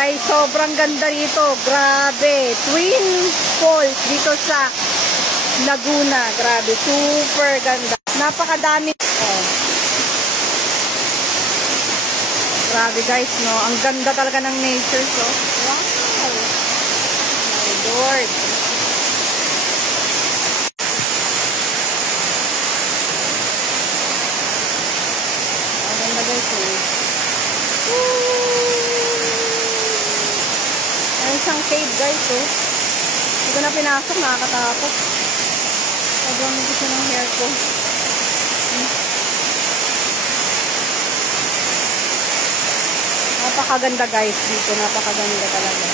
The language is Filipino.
Guys, sobrang ganda dito. Grabe. Twin Falls dito sa Laguna. Grabe. Super ganda. Napakadami. Oh. Grabe guys, no? Ang ganda talaga ng nature, so. Wow. My Lord. Ang ganda guys, eh. May isang cave guys, oh. Hindi ko na pinasok, nakakatakot. Sobrang gusto ng hair ko. Napakaganda guys dito, napakaganda talaga.